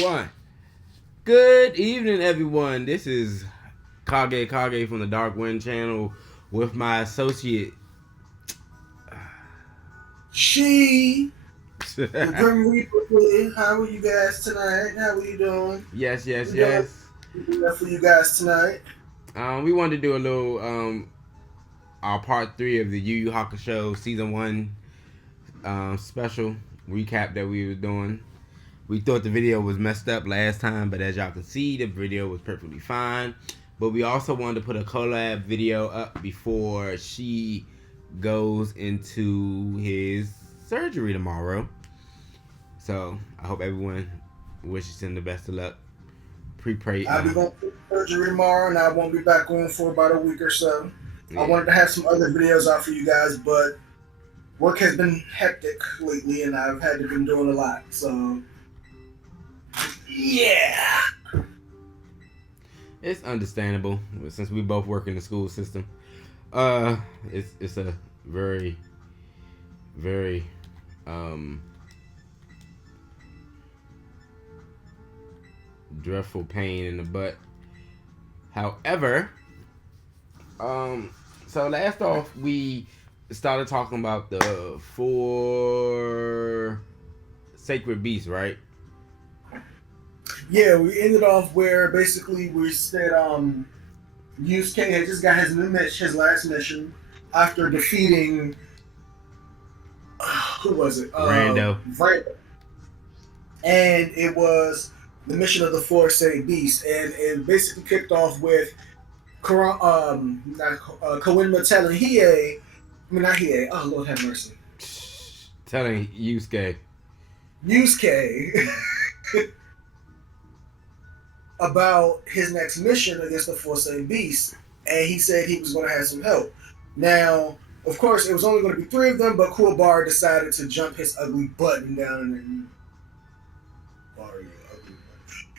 One. Good evening, everyone. This is KageKage from the Dark Wind channel with my associate. She, the Grim Reaper. How are you guys tonight? How are you doing? Yes, yes, We doing yes. for you guys tonight. We wanted to do a little our part 3 of the YuYu Hakusho season 1 special recap that we were doing. We thought the video was messed up last time, but as y'all can see, the video was perfectly fine. But we also wanted to put a collab video up before she goes into his surgery tomorrow. So I hope everyone wishes him the best of luck. Pre-pray. I'll be going to surgery tomorrow, and I won't be back on for about a week or so. I Yeah. wanted to have some other videos out for you guys, but work has been hectic lately, and I've had to been doing a lot. So, yeah. It's understandable since we both work in the school system. It's a very, very dreadful pain in the butt. However, so last off we started talking about the 4 sacred beasts, right? Yeah, we ended off where basically we said Yusuke had just got his new mission, his last mission, after defeating who was it? Rando. Rando. And it was the mission of the Four State Beasts, and it basically kicked off with Koenma telling Hiei, not Hiei, oh Lord have mercy, Telling Yusuke. Yusuke about his next mission against the Four State Beasts, and he said he was going to have some help. Now, of course, it was only going to be 3 of them, but Kuwabara decided to jump his ugly button down and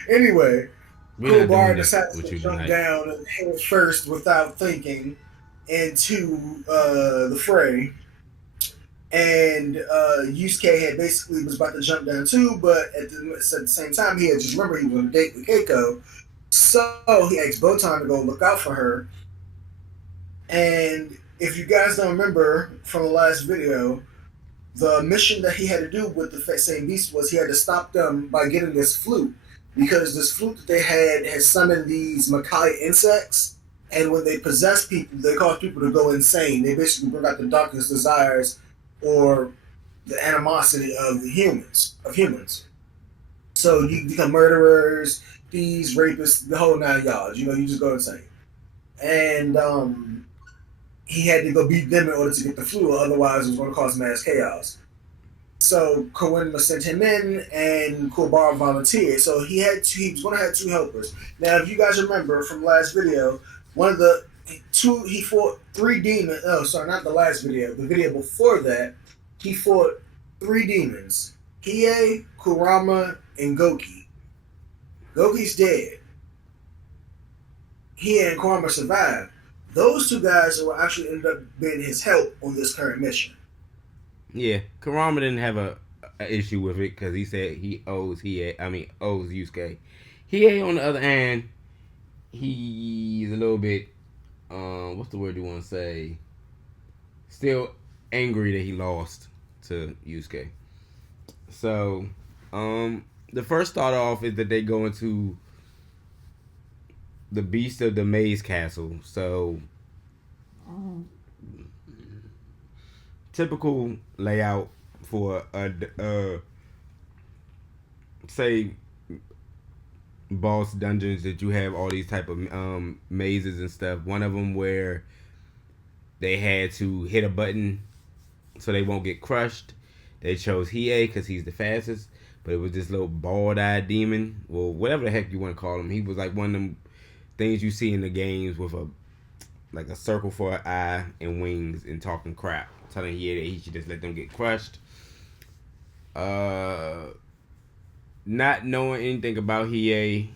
anyway, We're not doing Kuwabara this decided with to you jump tonight. down and head first without thinking into the fray. And Yusuke had basically was about to jump down too, but at the same time, he had just remembered he was on a date with Keiko. So he asked Botan to go look out for her. And if you guys don't remember from the last video, the mission that he had to do with the same beast was he had to stop them by getting this flute, because this flute that they had summoned these Makai insects, and when they possess people, they cause people to go insane. They basically bring out the darkest desires or the animosity of the humans. So you become murderers, thieves, rapists, the whole 9 yards. You know, you just go insane. And he had to go beat them in order to get the flute, otherwise it was going to cause mass chaos. So Koenma sent him in, and Kuwabara volunteered. So he was going to have 2 helpers. Now, if you guys remember from last video, one of the 2 he fought 3 demons. Oh, sorry, not the last video. The video before that, he fought 3 demons: Hiei, Kurama, and Goki. Goki's dead. Hiei and Kurama survived. Those 2 guys will actually end up being his help on this current mission. Yeah, Karama didn't have a issue with it because he said he owes Yusuke. Hiei, on the other hand, he's a little bit what's the word you want to say? Still angry that he lost to Yusuke. So, the first start off is that they go into the Beast of the Maze Castle. So, typical layout for a say boss dungeons that you have all these type of mazes and stuff. One of them where they had to hit a button so they won't get crushed. They chose Hiei because he's the fastest, but it was this little bald-eyed demon, well, whatever the heck you want to call him. He was like one of them things you see in the games with a circle for an eye and wings and talking crap, telling Hiei that he should just let them get crushed. Not knowing anything about Hiei,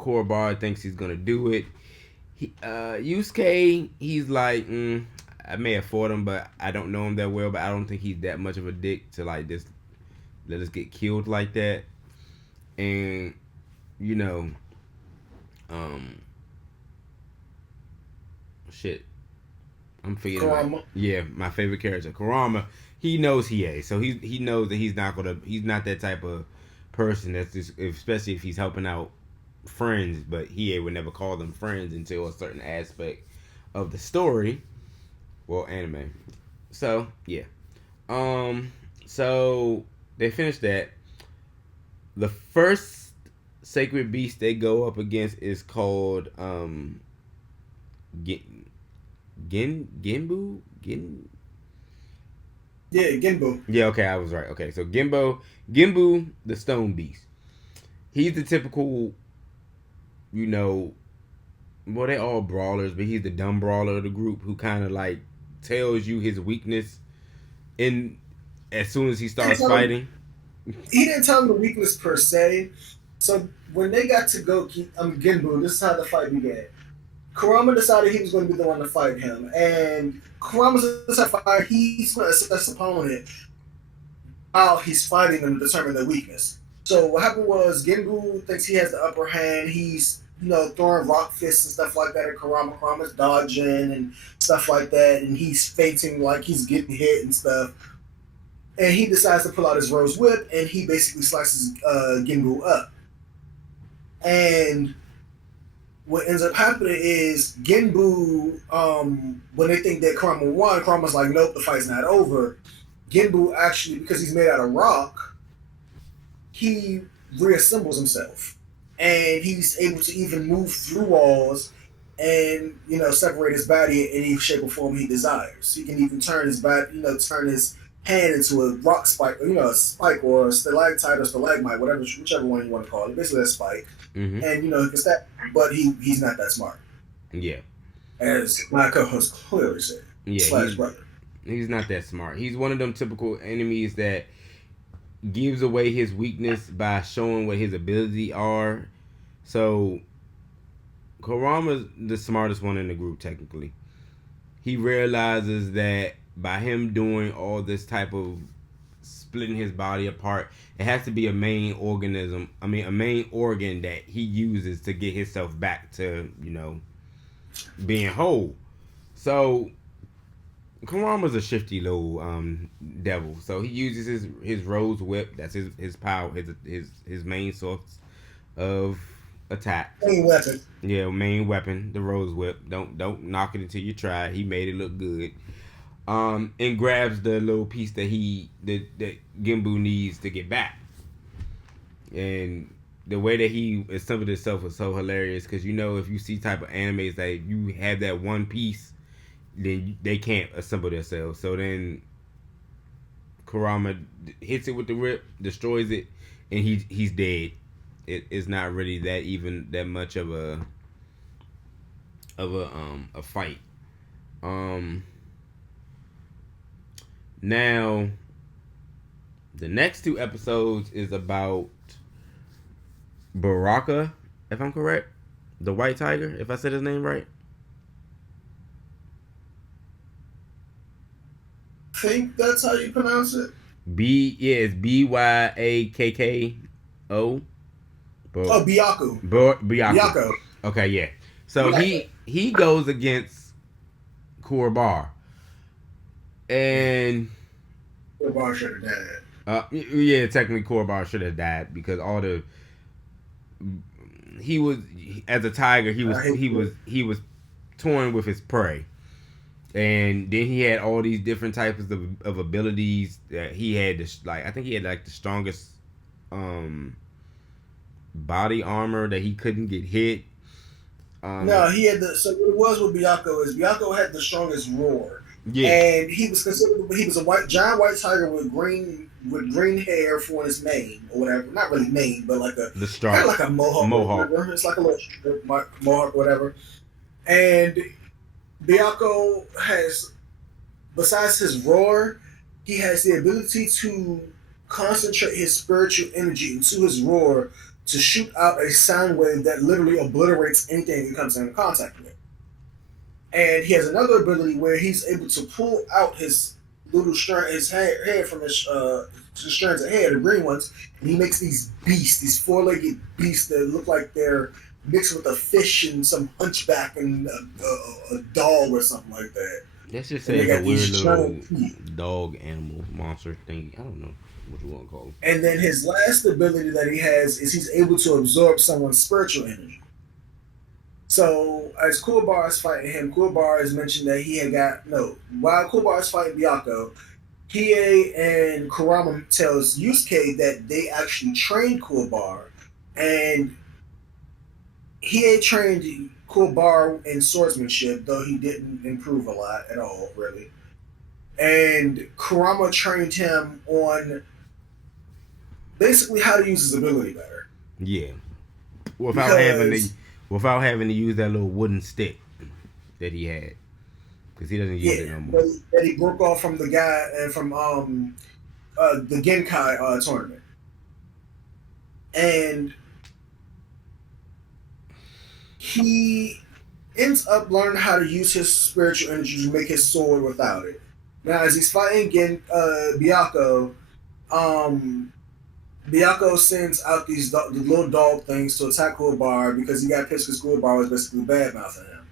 Kuwabara thinks he's gonna do it. Yusuke, he's like, I may have fought him, but I don't know him that well. But I don't think he's that much of a dick to like just let us get killed like that. And you know, um, shit, I'm forgetting Kurama. my favorite character, Kurama. He knows Hiei, so he knows that he's not that type of person that's just, especially if he's helping out friends. But Hiei would never call them friends until a certain aspect of the story, well, anime. So yeah, um, so they finished that. The first sacred beast they go up against is called Gin Ginbu Gin. Yeah, Genbu. Yeah, okay, I was right. Okay, so Gimbu, the stone beast. He's the typical, you know, well, they all brawlers, but he's the dumb brawler of the group who kind of like tells you his weakness in as soon as he starts fighting. He didn't tell him the weakness per se. So when they got to go Genbu, this is how the fight began. Kurama decided he was going to be the one to fight him, and Kurama's decided he's going to assess his opponent while he's fighting them to determine their weakness. So what happened was Genbu thinks he has the upper hand. He's throwing rock fists and stuff like that at Kurama. Kurama's dodging and stuff like that, and he's fainting like he's getting hit and stuff. And he decides to pull out his rose whip, and he basically slices Genbu up. And what ends up happening is Genbu, when they think that Kurama won, Kurama's like, nope, the fight's not over. Genbu actually, because he's made out of rock, he reassembles himself. And he's able to even move through walls and, separate his body in any shape or form he desires. He can even turn his body, turn his hand into a rock spike, a spike or a stalactite or stalagmite, whichever one you want to call it. Basically a spike. Mm-hmm. And he can step, but he's not that smart. Yeah. As my co-host clearly said. Yeah. Brother. He's not that smart. He's one of them typical enemies that gives away his weakness by showing what his abilities are. So Kurama's the smartest one in the group technically. He realizes that by him doing all this type of splitting his body apart, it has to be a main organism. I mean, a main organ that he uses to get himself back to, being whole. So Kurama's a shifty little devil. So he uses his rose whip. That's his power. His main source of attack. Main weapon. Yeah, main weapon, the rose whip. Don't knock it until you try. He made it look good. And grabs the little piece that that Genbu needs to get back. And the way that he assembled himself was so hilarious because if you see type of animes that you have that one piece, then they can't assemble themselves. So then Kurama hits it with the rip, destroys it, and he's dead. It's not really that much of a fight. Now, the next two episodes is about Baraka, if I'm correct. The white tiger, if I said his name right. I think that's how you pronounce it. It's Byakko. Oh, Byaku. Byaku. Okay, yeah. So he goes against Kurobar. And Kurobar should have died. Yeah, technically Kurobar should have died because he was as a tiger he was torn with his prey, and then he had all these different types of abilities that he had I think he had like the strongest body armor that he couldn't get hit. No, he had so what it was with Byakko is Byakko had the strongest roar. Yeah. And he was a giant white tiger with green hair for his mane or whatever. Not really mane, but like kind of like a mohawk. It's like a little mohawk, whatever. And Byakko has, besides his roar, he has the ability to concentrate his spiritual energy into his roar to shoot out a sound wave that literally obliterates anything he comes in contact with. And he has another ability where he's able to pull out his little strand, his hair from his strands of hair, the green ones, and he makes these beasts, these four-legged beasts that look like they're mixed with a fish and some hunchback and a dog or something like that. Let's just And say they it's a got weird these little giant teeth. dog animal monster thing. I don't know what you want to call him. And then his last ability that he has is he's able to absorb someone's spiritual energy. So as Kuwabara is fighting him, Kuwabara has mentioned that he had got no. While Kuwabara is fighting Byakko, Hiei and Kurama tells Yusuke that they actually trained Kuwabara, and Hiei trained Kuwabara in swordsmanship, though he didn't improve a lot at all, really. And Kurama trained him on basically how to use his ability better. Yeah, without having to use that little wooden stick that he had, because he doesn't use it no more. That he broke off from the guy and from the Genkai tournament, and he ends up learning how to use his spiritual energy to make his sword without it. Now, as he's fighting Byakko, Byakko sends out the little dog things to attack Kuwabara because he got pissed because Kuwabara was basically bad mouthing him.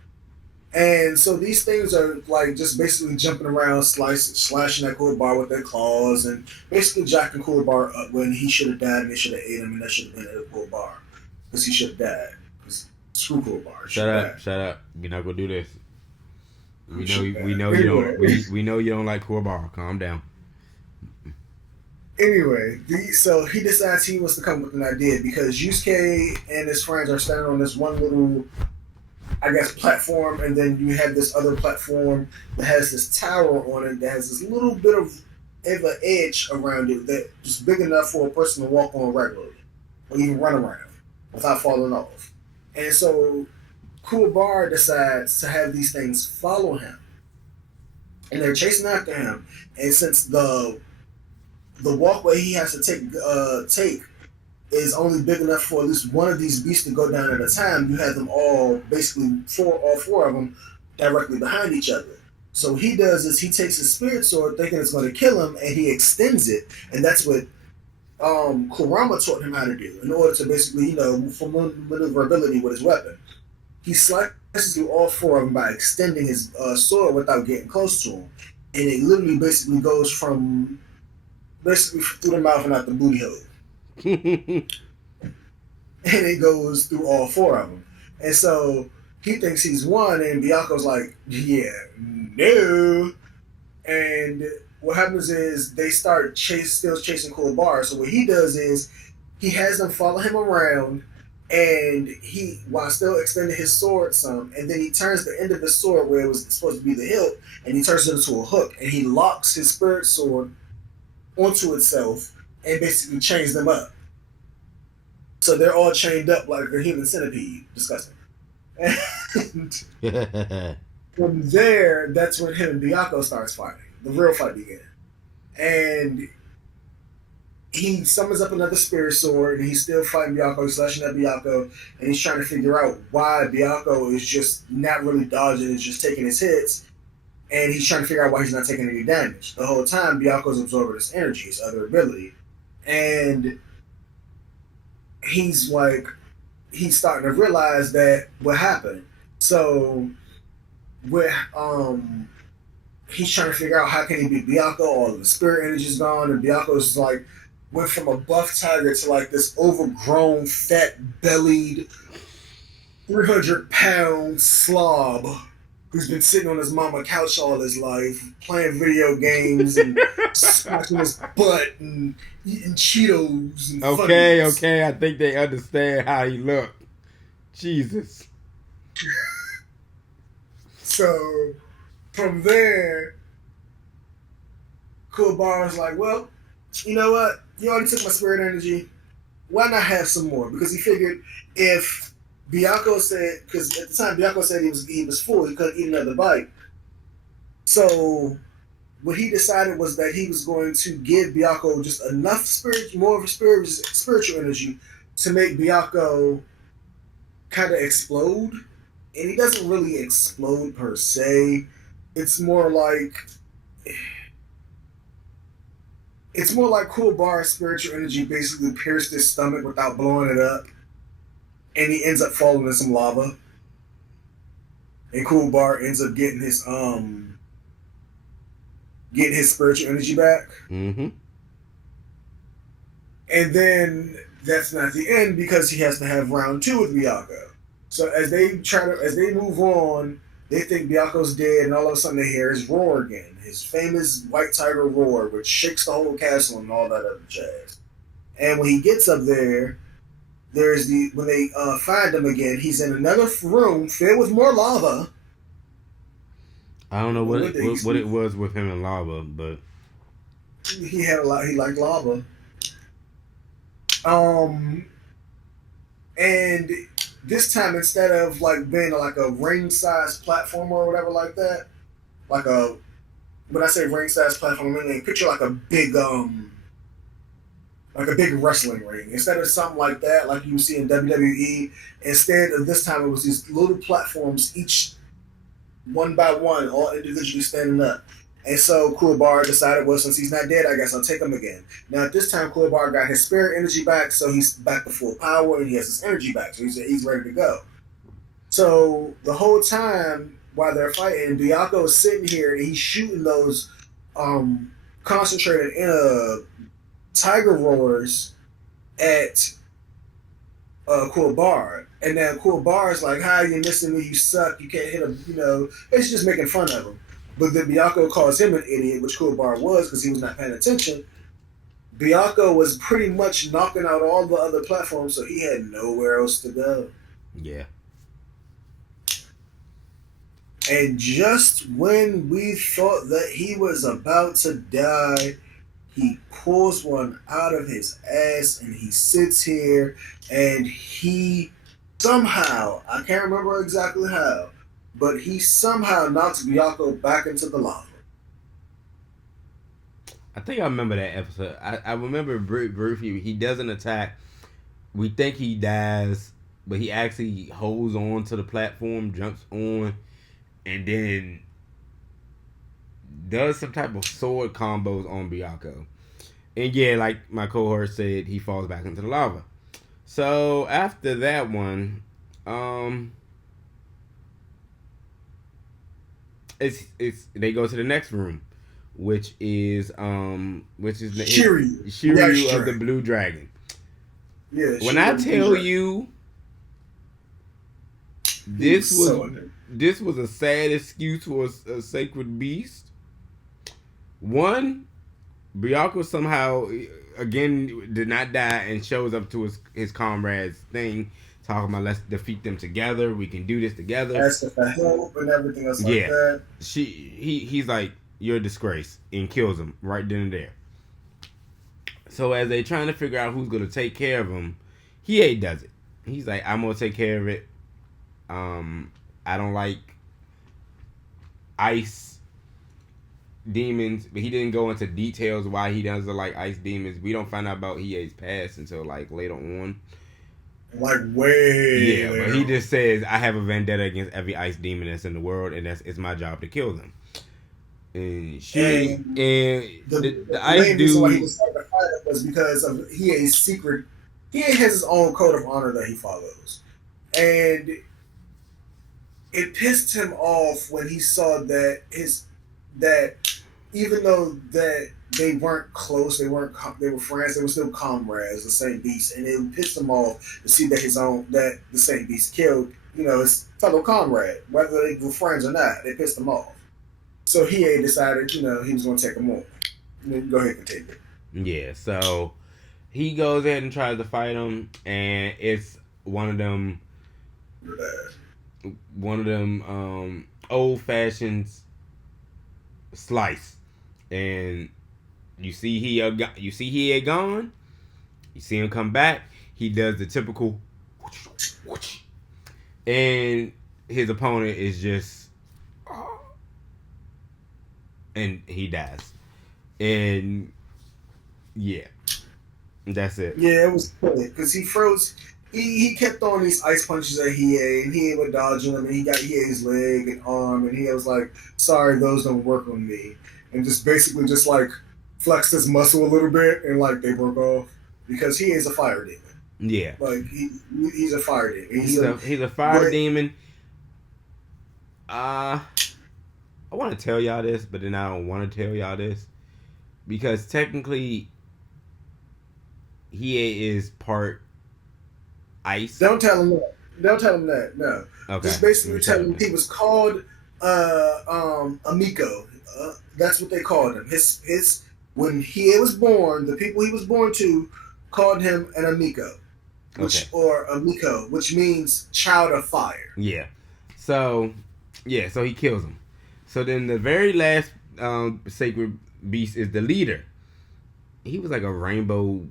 And so these things are like just basically jumping around, slashing at Kuwabara with their claws, and basically jacking Kuwabara up when he should have died and they should have ate him, and that should have been Kuwabara because he should have died. Because screw Kuwabara. Shut up. We're not gonna do this. We know you don't like Kuwabara. Calm down. Anyway, so he decides he wants to come with an idea because Yusuke and his friends are standing on this one little, I guess, platform, and then you have this other platform that has this tower on it that has this little bit of an edge around it that is big enough for a person to walk on regularly or even run around without falling off. And so Kuwabara decides to have these things follow him, and they're chasing after him. And since the walkway he has to take is only big enough for at least one of these beasts to go down at a time, you have them all, basically all four of them, directly behind each other. So what he does is he takes his spirit sword thinking it's going to kill him, and he extends it, and that's what Kurama taught him how to do in order to basically, for maneuverability with his weapon. He slices through all four of them by extending his sword without getting close to him, and it literally basically goes from through the mouth and out the booty hole. And it goes through all four of them. And so he thinks he's won, and Byakko's like, yeah, no. And what happens is they start still chasing Kuwabara. So what he does is he has them follow him around, and while still extending his sword some, and then he turns the end of his sword where it was supposed to be the hilt, and he turns it into a hook, and he locks his spirit sword onto itself and basically chains them up. So they're all chained up like a human centipede. Disgusting. And from there, that's when him and Byakko starts fighting. The real fight began. And he summons up another spirit sword, and he's still fighting Byakko, he's slashing at Byakko, and he's trying to figure out why Byakko is just not really dodging, is just taking his hits. And he's trying to figure out why he's not taking any damage. The whole time, Byakko's absorbing his energy, his other ability. And he's starting to realize that what happened. So, he's trying to figure out how can he beat Byakko. All of the spirit energy's gone, and Byakko's went from a buff tiger to this overgrown, fat-bellied, 300-pound slob who's been sitting on his mama couch all his life, playing video games and smashing his butt and eating Cheetos and Okay, I think they understand how he looked. Jesus. So, from there, Kuwabara's like, well, you know what? You already took my spirit energy. Why not have some more? Because he figured if Byakko said, because at the time Byakko said he was full, he couldn't eat another bite. So what he decided was that he was going to give Byakko just enough more of a spiritual energy to make Byakko kind of explode. And he doesn't really explode per se. It's more like It's more like Cool Bar's spiritual energy basically pierced his stomach without blowing it up, and he ends up falling in some lava. And Cool Bar ends up getting his spiritual energy back. Mm-hmm. And then that's not the end because he has to have round two with Miyako. So as they move on, they think Miyako's dead, and all of a sudden they hear his roar again, his famous white tiger roar, which shakes the whole castle and all that other jazz. And when he gets up there, when they find him again, he's in another room filled with more lava. I don't know what it was with him and lava, but he had a lot. He liked lava. And this time, instead of like being like a ring-sized platform or whatever like that, when I say ring-sized platform, I mean picture like a big wrestling ring. Instead of something like that, like you see in WWE, instead of this time it was these little platforms, each one by one, all individually standing up. And so Cool Bar decided, well, since he's not dead, I guess I'll take him again. Now, at this time, Cool Bar got his spirit energy back, so he's back to full power, and he has his energy back, so he's ready to go. So the whole time while they're fighting, Byako is sitting here, and he's shooting those concentrated tiger roars at Cool Bar. And then Cool Bar is like, how are you missing me? You suck. You can't hit him. It's just making fun of him. But then Byako calls him an idiot, which Cool Bar was because he was not paying attention. Byako was pretty much knocking out all the other platforms, so he had nowhere else to go. Yeah. And just when we thought that he was about to die, he pulls one out of his ass and he sits here and he somehow, I can't remember exactly how, but he somehow knocks Byako back into the lava. I think I remember that episode. I remember briefly. He doesn't attack. We think he dies, but he actually holds on to the platform, jumps on, and then does some type of sword combos on Byako. And yeah, like my cohort said, he falls back into the lava. So after that one, it's they go to the next room, which is the Shiryu of the Blue Dragon. Yeah. When I tell you, this was a sad excuse for a sacred beast. One, Byako somehow again did not die and shows up to his comrades thing, talking about let's defeat them together. We can do this together. Asking for help and everything else like that. He's like, you're a disgrace, and kills him right then and there. So as they trying to figure out who's gonna take care of him, Hiei does it. He's like, I'm gonna take care of it. I don't like ice demons, but he didn't go into details why he doesn't like ice demons. We don't find out about Hiei's past until like later on. Like way. Yeah, but he just says, I have a vendetta against every ice demon that's in the world, and it's my job to kill them. And the ice dude. Why he was starting to fight was because of Hiei's secret. Hiei has his own code of honor that he follows, and it pissed him off when he saw that even though that they weren't close, they were friends, they were still comrades, the same beast, and it pissed him off to see that the same beast killed his fellow comrade, whether they were friends or not. It pissed him off. So Hiei decided, he was going to take him on. Go ahead and take it. Yeah, so he goes ahead and tries to fight him, and it's one of them old-fashioned slice. And you see he had gone. You see him come back. He does the typical whoosh, whoosh, and his opponent is just and he dies. And yeah, that's it. Yeah, it was cool because he froze. He kept throwing these ice punches at Hiei, and Hiei would dodging them, and he got Hiei's leg and arm, and Hiei was like, "Sorry, those don't work on me," and just basically just like flexed his muscle a little bit, and like they broke off because he is a fire demon. Yeah, Like he's a fire demon. he's a fire demon. I want to tell y'all this, but then I don't want to tell y'all this because technically he is part ice. Don't tell him that. Don't tell him that. No. Okay. Just basically tell him he was called Amico. That's what they called him. His when he was born, the people he was born to called him an Amico, or Amico, which means child of fire. Yeah. So he kills him. So then the very last sacred beast is the leader. He was like a rainbow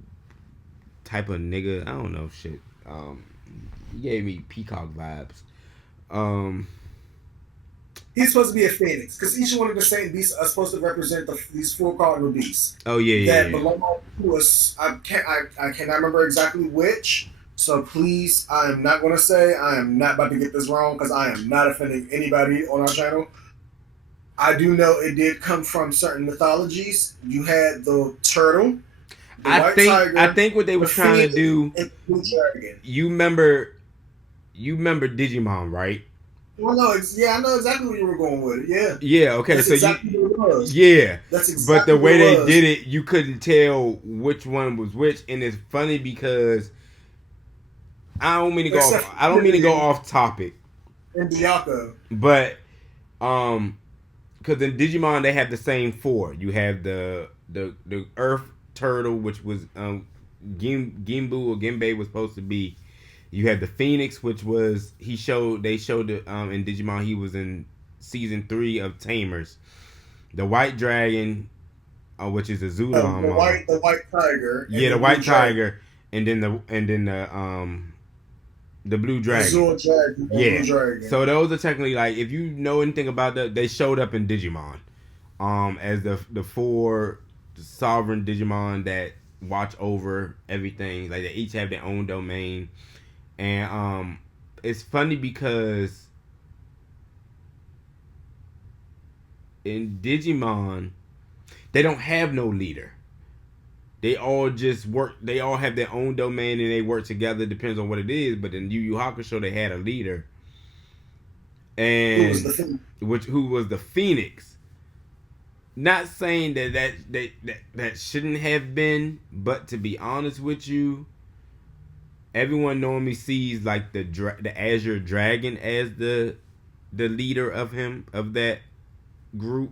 type of nigga. I don't know shit. He gave me peacock vibes. He's supposed to be a phoenix because each one of the same beasts are supposed to represent these 4 cardinal beasts. Oh yeah. That belong to us. I cannot remember exactly which. So please, I am not going to say. I am not about to get this wrong because I am not offending anybody on our channel. I do know it did come from certain mythologies. You had the turtle. I think what they were trying to do. You remember Digimon, right? Well, no, I know exactly where you were going with it. Yeah. Yeah. Okay. That's so exactly what it was. Yeah. That's exactly. But the way they did it, you couldn't tell which one was which, and it's funny because I don't mean to go off topic. And Diako. But because in Digimon they have the same 4. You have the Earth Turtle, which was Gimbu or Gimbei was supposed to be. You have the Phoenix, which was they showed it in Digimon. He was in season 3 of Tamers. The White Dragon, which is a Zudon. The white tiger. Yeah, the white tiger, and then the blue dragon. Blue dragon. So those are technically, like, if you know anything about that, they showed up in Digimon, as the 4 sovereign Digimon that watch over everything. Like they each have their own domain. And it's funny because in Digimon, they don't have no leader. They all just work. They all have their own domain and they work together. Depends on what it is. But in YuYu Hakusho, they had a leader, and who was the Phoenix. Not saying that shouldn't have been, but to be honest with you, everyone normally sees like the Azure Dragon as the leader of that group.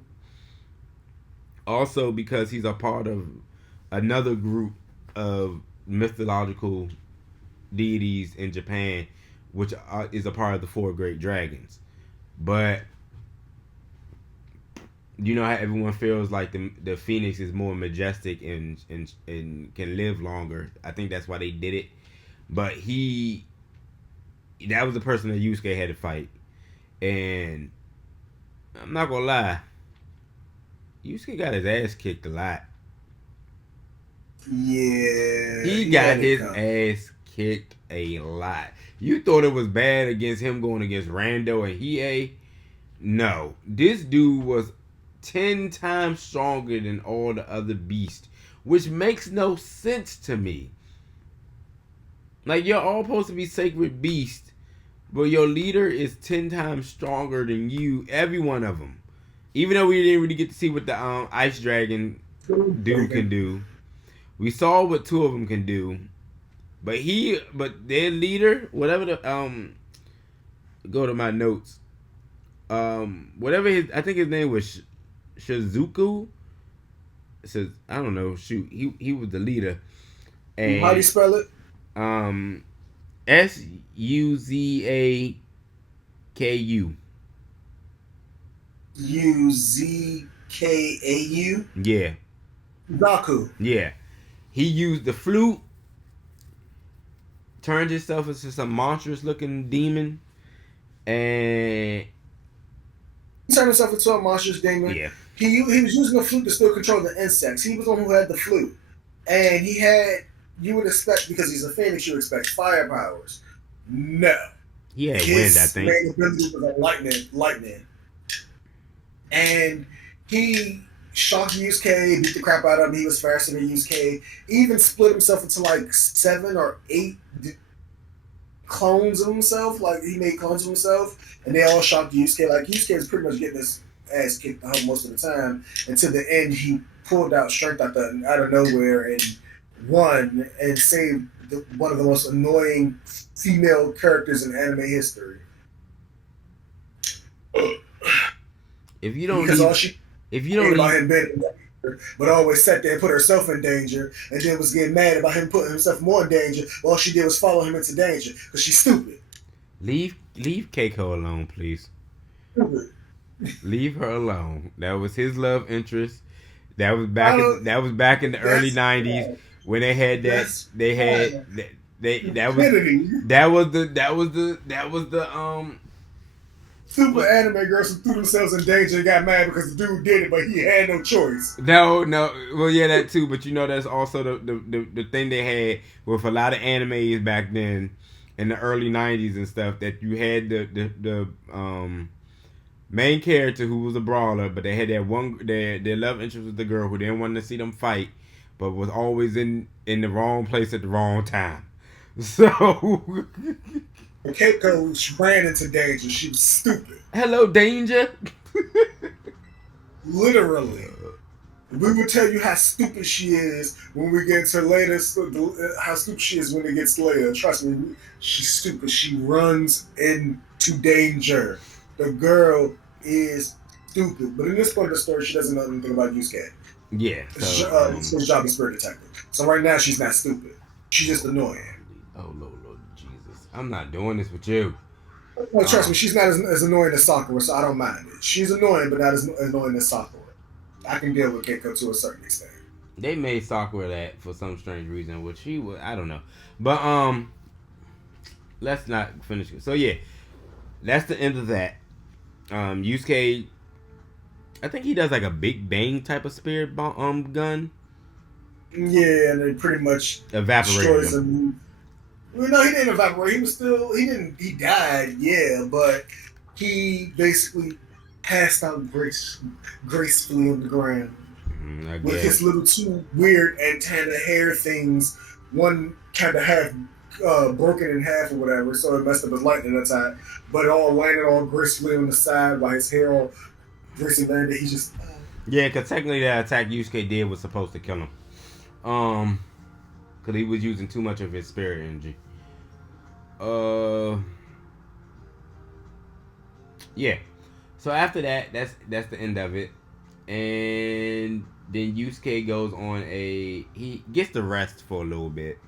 Also because he's a part of another group of mythological deities in Japan, which is a part of the 4 great dragons. But you know how everyone feels like the Phoenix is more majestic and can live longer. I think that's why they did it. But that was the person that Yusuke had to fight. And I'm not gonna lie, Yusuke got his ass kicked a lot. Yeah. He got his ass kicked a lot. You thought it was bad against him going against Rando and Hiei? No. This dude was 10 times stronger than all the other beasts, which makes no sense to me. Like, you're all supposed to be sacred beasts, but your leader is 10 times stronger than you, every one of them. Even though we didn't really get to see what the Ice Dragon dude can do. We saw what 2 of them can do. But their leader, whatever the, go to my notes. Whatever I think his name was Shizuku. It says, I don't know, shoot. He was the leader. And how do you spell it? Suzaku. Uzkau. Yeah. Zaku. Yeah. He used the flute, turned himself into some monstrous looking demon, and he turned himself into a monstrous demon. Yeah. He was using the flute to still control the insects. He was the one who had the flute. And he had, you would expect, because he's a phoenix, you would expect fire powers. No. He had wind, I think. His main ability was like lightning. And he shocked Yusuke, beat the crap out of him. He was faster than Yusuke. Even split himself into like 7 or 8 clones of himself. Like he made clones of himself, and they all shocked Yusuke. Like Yusuke was pretty much getting his ass kicked home most of the time. Until the end, he pulled out strength out of nowhere and won and saved one of the most annoying female characters in anime history. If you don't, because leave, all she if you don't, about leave, him being but always sat there and put herself in danger, and then was getting mad about him putting himself more in danger. All she did was follow him into danger because she's stupid. leave Keiko alone, please. Stupid. Leave her alone. That was his love interest. That was back in the early '90s when they had that. They had that was the super anime girls who threw themselves in danger and got mad because the dude did it, but he had no choice. No. Well, yeah, that too. But that's also the thing they had with a lot of animes back then in the early '90s and stuff. That you had the main character who was a brawler, but they had that one. Their love interest was the girl who didn't want to see them fight, but was always in the wrong place at the wrong time. So Keiko ran into danger. She was stupid. Hello, danger. Literally. We will tell you how stupid she is when we get to later. How stupid she is when it gets later. Trust me, she's stupid. She runs into danger. The girl is stupid. But in this part of the story, she doesn't know anything about Yusuke. Yeah. It's her job as spirit detective. So right now, she's not stupid. She's just annoying. Oh, Lord Jesus. I'm not doing this with you. Well, trust me, she's not as annoying as Sakura, so I don't mind it. She's annoying, but not as annoying as Sakura. I can deal with Keiko to a certain extent. They made Sakura that for some strange reason, which she would, I don't know. But let's not finish it. So yeah, that's the end of that. Yusuke, I think he does like a big bang type of spirit gun. Yeah, and it pretty much evaporated him. Well, no, he didn't evaporate. He died, yeah, but he basically passed out gracefully on the ground. With his little 2 weird antenna hair things, one kind of half broken in half or whatever, so it messed up his lightning attack, but it all landed all gracefully on the side while his hair all gracefully landed. He just... Yeah, because technically that attack Yusuke did was supposed to kill him. Because he was using too much of his spirit energy. Yeah. So after that, that's the end of it. And then Yusuke goes on he gets to rest for a little bit.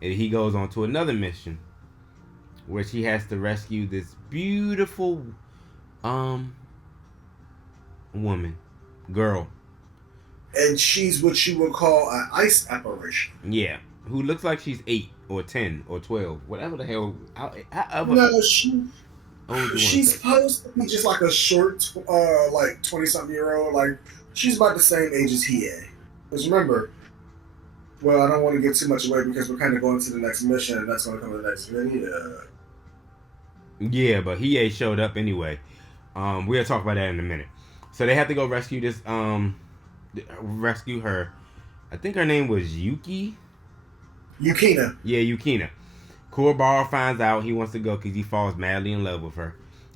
And he goes on to another mission, which he has to rescue this beautiful girl. And she's what you would call an ice apparition. Yeah. Who looks like she's 8 or 10 or 12. Whatever the hell. No, she's supposed to be just like a short, like 20-something-year-old. Like, she's about the same age as Hiei. Because remember, well, I don't want to give too much away because we're kind of going to the next mission, and that's going to come in the next video. Yeah, but Hiei showed up anyway. We'll talk about that in a minute. So they have to go rescue her. I think her name was Yukina. Yeah, Yukina. Kuwabara finds out he wants to go because he falls madly in love with her.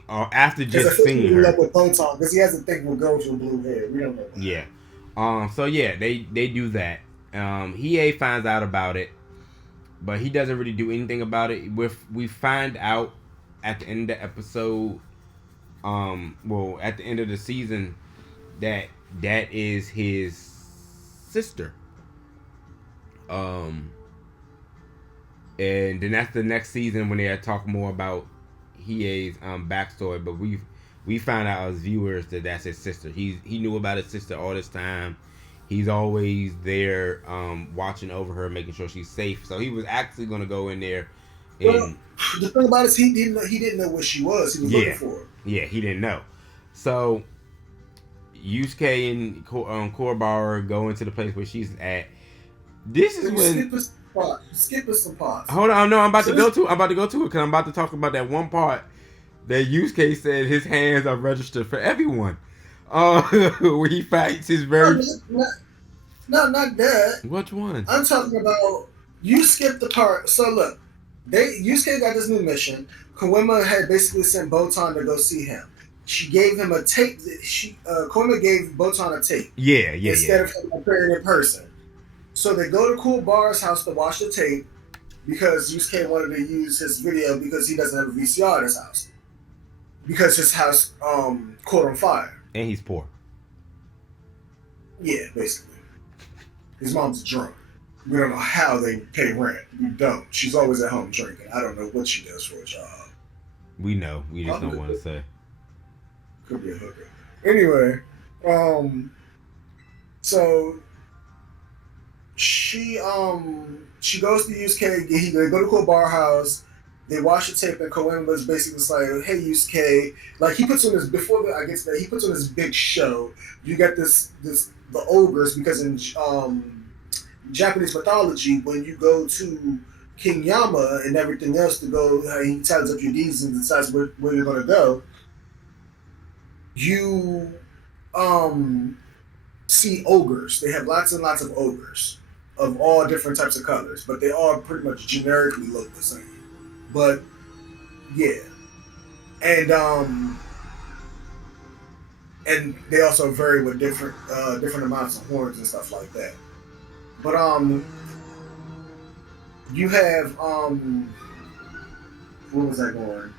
After just seeing her. With Photon, because he has a thing with girls with blue hair. We don't know that. Yeah. So yeah, they do that. Hiei finds out about it, but he doesn't really do anything about it. We find out at the end of the episode, at the end of the season, that is his sister. And then that's the next season when they talk more about Hiei's backstory. But we found out as viewers that that's his sister. He knew about his sister all this time. He's always there, watching over her, making sure she's safe. So he was actually going to go in there. And the thing about it is he didn't know what she was. He was looking for her. Yeah, he didn't know. So Yusuke and Kuwabara go into the place where she's at. This is when skip us some parts. Hold on, no, I'm about to go to it because I'm about to talk about that one part that Yusuke said his hands are registered for everyone. Where he fights his very. Not that. Which one? I'm talking about you skipped the part. So look, Yusuke got this new mission. Koima had basically sent Botan to go see him. She gave him a tape. Koima gave Botan a tape. Yeah, instead of him appearing in person. So they go to Cool Bar's house to watch the tape because Yusuke wanted to use his video because he doesn't have a VCR in his house. Because his house caught on fire. And he's poor. Yeah, basically. His mom's drunk. We don't know how they pay rent. We don't. She's always at home drinking. I don't know what she does for a job. We know. We just don't want to say. Could be a hooker. Anyway, so she goes to Yusuke. They go to Cool Bar house. They watch the tape, and Koenma's basically like, "Hey, Yusuke." Like he puts on this he puts on this big show. You got the ogres because in Japanese mythology, when you go to King Yama and everything else to go, he tallies up your deeds and decides where you're going to go. You see ogres. They have lots and lots of ogres of all different types of colors, but they all pretty much generically look the same. But yeah, and they also vary with different amounts of horns and stuff like that. But you have where was I going?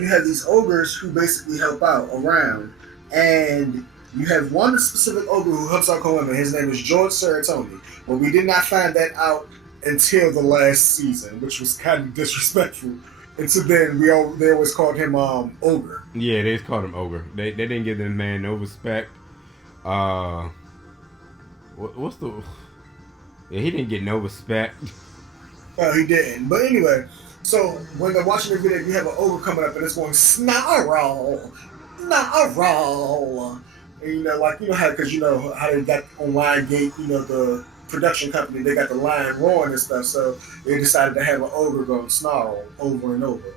You have these ogres who basically help out around, and you have one specific ogre who helps out Koenma. His name is George Saratoni, but we did not find that out until the last season, which was kind of disrespectful. And so then they always called him Ogre. Yeah, they just called him Ogre. They didn't give the man no respect. What's the? Yeah, he didn't get no respect. No, he didn't. But anyway, so when they're watching the video, you have an ogre coming up and it's going snarl, snarl. And how because how they got on Lion Gate, the production company, they got the lion roaring and stuff, so they decided to have an ogre go snarl over and over.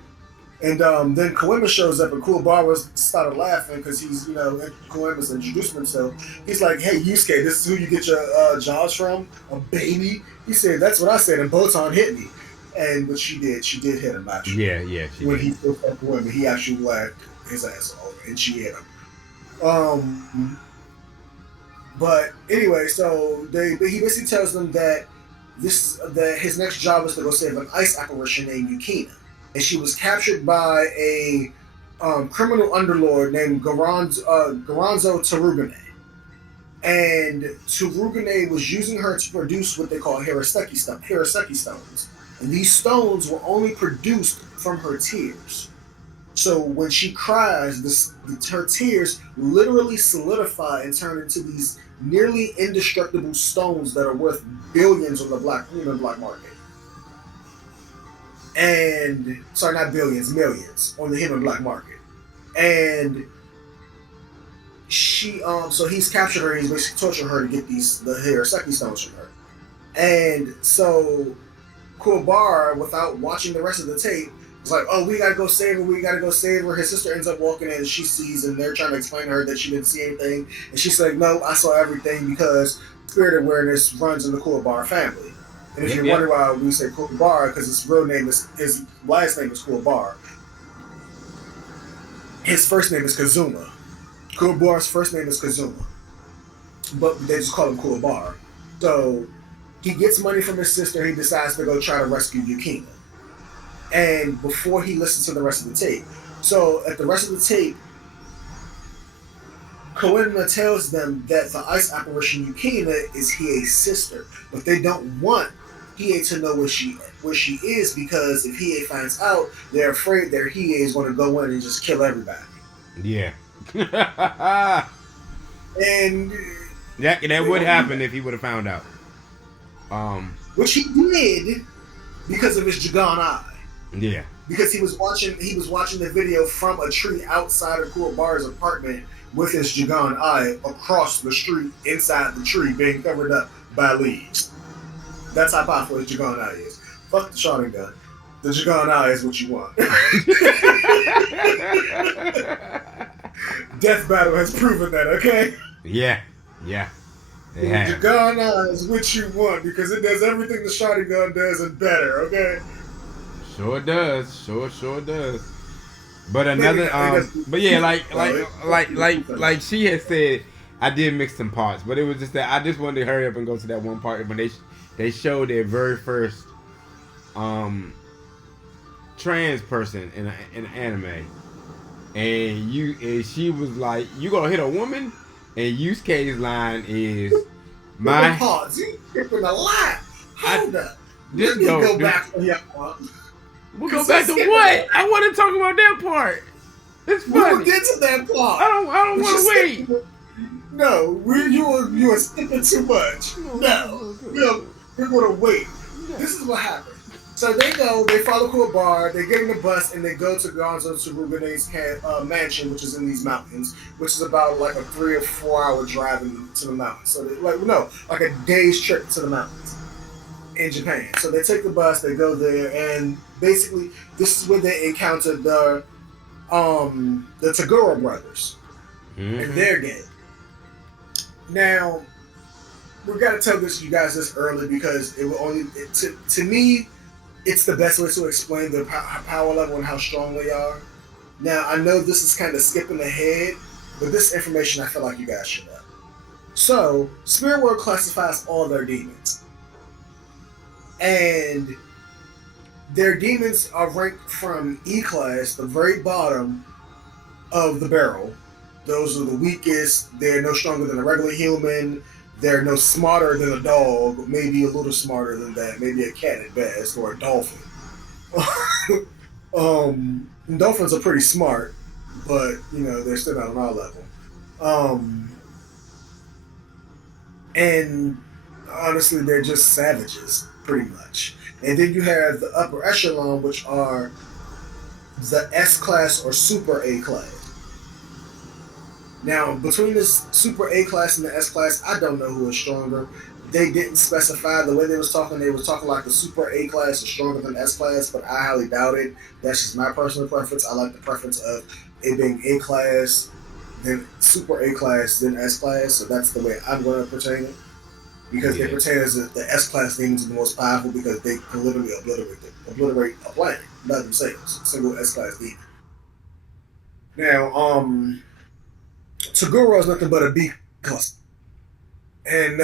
And then Koenma shows up and Cool Bar started laughing because he's, Koenma's introduced himself. He's like, "Hey, Yusuke, this is who you get your jaws from? A baby?" He said, "That's what I said," and Botan hit me. But she did hit him actually. Yeah, she when did. He first met Koenma, he actually laughed his ass off and she hit him. But anyway, so he basically tells them that his next job is to go save an ice apparition named Yukina. And she was captured by a criminal underlord named Garanzo Tarugane. And Tarugane was using her to produce what they call Hiroseki stones. And these stones were only produced from her tears. So when she cries, her tears literally solidify and turn into these nearly indestructible stones that are worth billions on the black market. And sorry, not billions, millions on the human black market. And she so he's captured her and he's basically tortured her to get the Hiroseki stones from her. And so Cool Bar, without watching the rest of the tape, was like, "Oh, we gotta go save her, His sister ends up walking in and she sees, and they're trying to explain to her that she didn't see anything. And she's like, "No, I saw everything because spirit awareness runs in the Cool Bar family." And if you're wondering why we say Cool Bar, because his last name is Cool Bar. His first name is Kazuma. Cool Bar's first name is Kazuma. But they just call him Cool Bar. So he gets money from his sister, he decides to go try to rescue Yukina. And before he listens to the rest of the tape. So at the rest of the tape, Koenma tells them that the ice apparition Yukina is Hiei's sister. But they don't want Hiei to know where she is, because if Hiei finds out, they're afraid that Hiei is going to go in and just kill everybody. Yeah. And that would happen if he would have found out. Which he did because of his Jagan eye. Yeah. Because he was watching the video from a tree outside of Cool Bar's apartment with his Jagan eye across the street, inside the tree, being covered up by leaves. That's how powerful his Jagan eye is. Fuck the shotgun gun. The Jagan eye is what you want. Death Battle has proven that, okay? Yeah. They have. The gun is which you want because it does everything the shotty gun does and better, okay? Sure does. Sure does. But another but yeah, like she had said, I did mix some parts, but it was just that I just wanted to hurry up and go to that one part when they showed their very first trans person in an anime, and she was like, "You gonna hit a woman?" And Yusuke's line is, "My pause. You skipping a lot. Hold up. Just go back to We'll go back to what? I want to talk about that part. It's funny. We'll get to that part. I don't want to wait. No, you are skipping too much. No, we're gonna wait. This is what happened. So they follow to a bar, they get in the bus, and they go to Gonzo Tsurugine's mansion, which is in these mountains, which is about like a 3 or 4 hour drive to the mountains. So like a day's trip to the mountains in Japan. So they take the bus, they go there, and basically this is where they encounter the Tagoro brothers and their gang. Now, we gotta tell you guys this early because it will only to me. It's the best way to explain their power level and how strong they are. Now, I know this is kind of skipping ahead, but this information I feel like you guys should know. So, Spirit World classifies all their demons. And their demons are ranked from E class, the very bottom of the barrel. Those are the weakest. They're no stronger than a regular human. They're no smarter than a dog, maybe a little smarter than that, maybe a cat at best, or a dolphin. Dolphins are pretty smart, but they're still not on our level. And honestly, they're just savages, pretty much. And then you have the upper echelon, which are the S class or super A class. Now, between this Super A class and the S class, I don't know who is stronger. They didn't specify. The way they was talking like the Super A class is stronger than S class, but I highly doubt it. That's just my personal preference. I like the preference of it being A class, then Super A class, then S class. So that's the way I'm going to pertain it. Because they pertain as the S class demons are the most powerful because they can literally obliterate a planet by themselves. Single S class demon. Now, Tagoro is nothing but a B class. And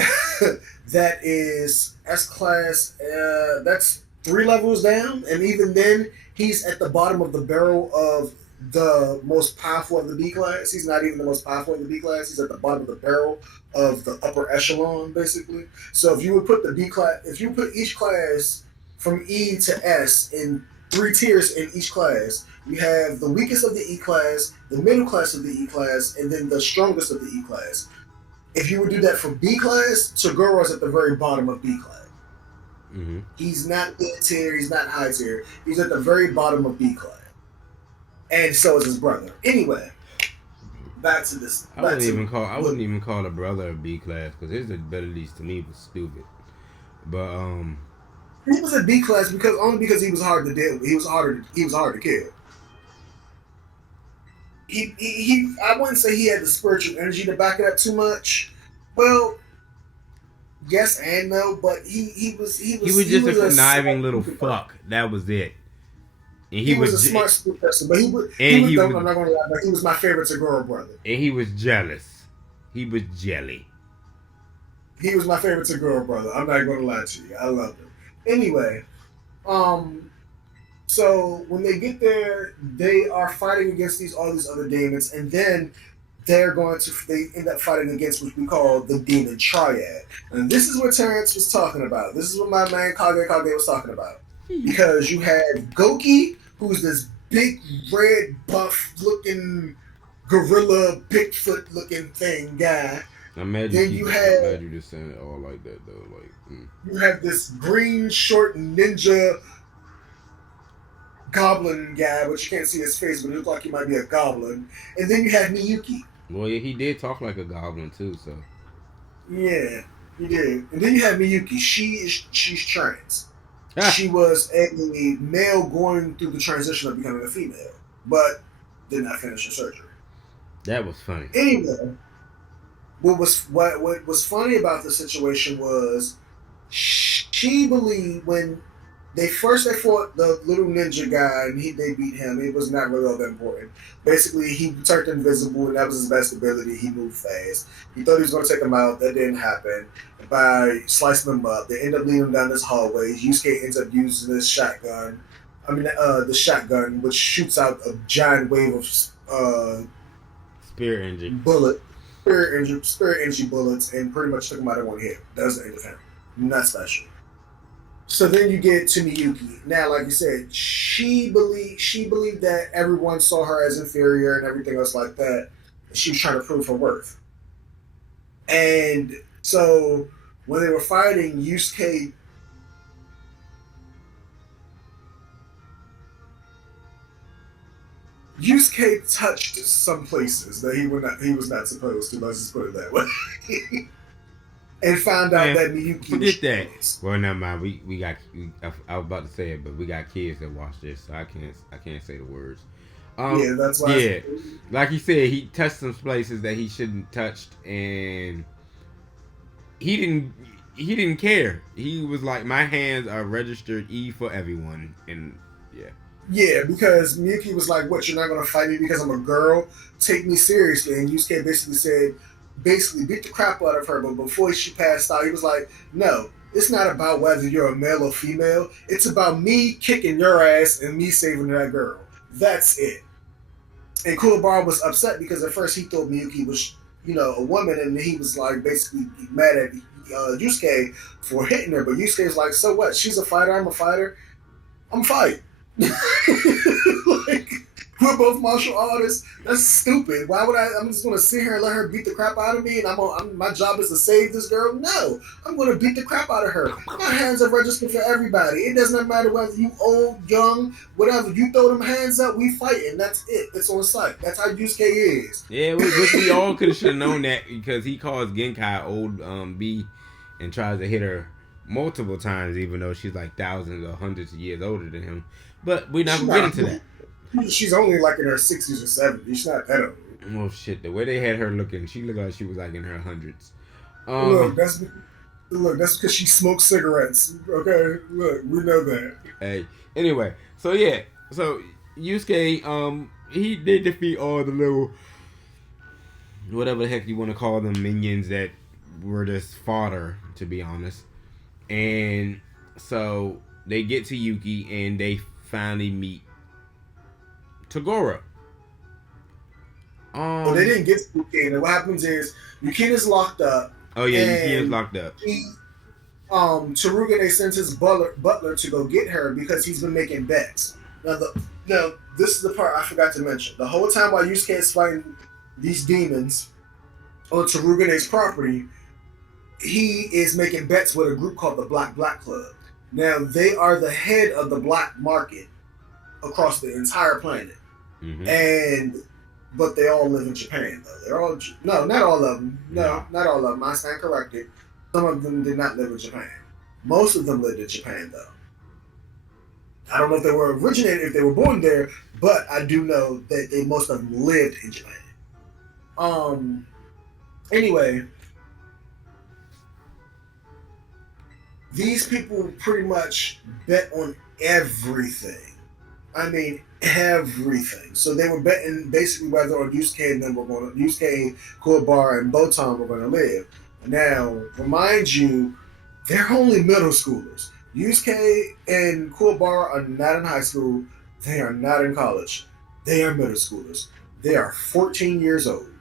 that is S class, that's 3 levels down. And even then, he's at the bottom of the barrel of the most powerful of the B class. He's not even the most powerful of the B class. He's at the bottom of the barrel of the upper echelon, basically. So if you would put the B class, if you put each class from E to S in 3 tiers in each class, you have the weakest of the E class, the middle class of the E class, and then the strongest of the E class. If you would do that for B class, Tagoro's at the very bottom of B class. Mm-hmm. He's not mid tier, he's not high tier. He's at the very bottom of B class. And so is his brother. Anyway, back to this. I wouldn't even call a brother a B class because his abilities to me was stupid. But he was a B class because he was hard to deal with. He was hard to kill. He I wouldn't say he had the spiritual energy to back it up too much. Well, yes and no, but he was just a conniving little fuck. That was it. And he was a smart person, but I'm not gonna lie, but he was my favorite Tagoro brother. And he was jealous. He was jelly. He was my favorite Tagoro brother. I'm not gonna lie to you. I loved him. Anyway, so when they get there, they are fighting against all these other demons, and then they end up fighting against what we call the demon triad. And this is what Terrence was talking about. This is what my man KageKage was talking about. Because you have Goki, who's this big red buff looking gorilla Bigfoot looking thing guy. I'm mad you just saying it all like that though. You have this green short ninja goblin guy, but you can't see his face, but it looks like he might be a goblin. And then you have Miyuki. Well, yeah, he did talk like a goblin too, so. Yeah, he did. And then you have Miyuki. She's trans. She was a male going through the transition of becoming a female, but did not finish her surgery. That was funny. Anyway, what was funny about the situation was she believed when they fought the little ninja guy and they beat him. It was not really all that important. Basically, he turned invisible and that was his best ability. He moved fast. He thought he was going to take him out. That didn't happen. By slicing him up, they end up leading him down this hallway. Yusuke ends up using this shotgun. The shotgun, which shoots out a giant wave of Spirit engine. spirit energy bullets, and pretty much took him out in one hit. That was the end of him. Not special. So then you get to Miyuki. Now, like you said, she believed that everyone saw her as inferior and everything else like that. She was trying to prove her worth. And so when they were fighting, Yusuke touched some places that he was not supposed to. Let's just put it that way. And found out that Miyuki forget that. Well, never mind. We got. I was about to say it, but we got kids that watch this, so I can't say the words. Yeah, that's why. Yeah, like he said, he touched some places that he shouldn't touched, and he didn't care. He was like, my hands are registered E for everyone, and yeah. Yeah, because Miyuki was like, "What? You're not gonna fight me because I'm a girl? Take me seriously." And Yusuke basically beat the crap out of her. But before she passed out, he was like, "No, it's not about whether you're a male or female. It's about me kicking your ass and me saving that girl. That's it." And Kuwabara was upset because at first he thought Miyuki was, a woman, and he was like basically mad at Yusuke for hitting her. But Yusuke was like, "So what? She's a fighter. I'm a fighter. I'm fight." Like, we're both martial artists. That's stupid. Why would I'm just gonna sit here and let her beat the crap out of me, and my job is to save this girl? No, I'm gonna beat the crap out of her. My hands are registered for everybody. It doesn't matter whether you old, young, whatever. You throw them hands up, we fight, and that's it. It's on sight. That's how Yusuke is. Yeah, we all should have known that because he calls Genkai old B and tries to hit her multiple times, even though she's like thousands or hundreds of years older than him. But we're not gonna get into that. She's only like in her 60s or 70s. She's not that old. Oh shit! The way they had her looking, she looked like she was like in her hundreds. Look, that's because she smokes cigarettes. Okay, look, we know that. Hey, anyway, so Yusuke, he did defeat all the little, whatever the heck you want to call them, minions that were just fodder, to be honest. And so they get to Yuki and they finally meet Toguro. Well, they didn't get to Yukina. What happens is Yukina's locked up. Oh yeah, Yukina's locked up. Tsurugane sends his butler to go get her because he's been making bets. Now, this is the part I forgot to mention. The whole time while Yusuke is fighting these demons on Tsurugane's property, he is making bets with a group called the Black Club. Now, they are the head of the black market across the entire planet. Mm-hmm. But they all live in Japan, though. Not all of them. No, not all of them. I stand corrected. Some of them did not live in Japan. Most of them lived in Japan, though. I don't know if they were originated, if they were born there, but I do know that most of them lived in Japan. Anyway, these people pretty much bet on everything. I mean, everything. So they were betting basically whether or Yusuke, Kuwabara, and Botan were going to live. Now, remind you, they're only middle schoolers. Yusuke and Kuwabara are not in high school. They are not in college. They are middle schoolers. They are 14 years old,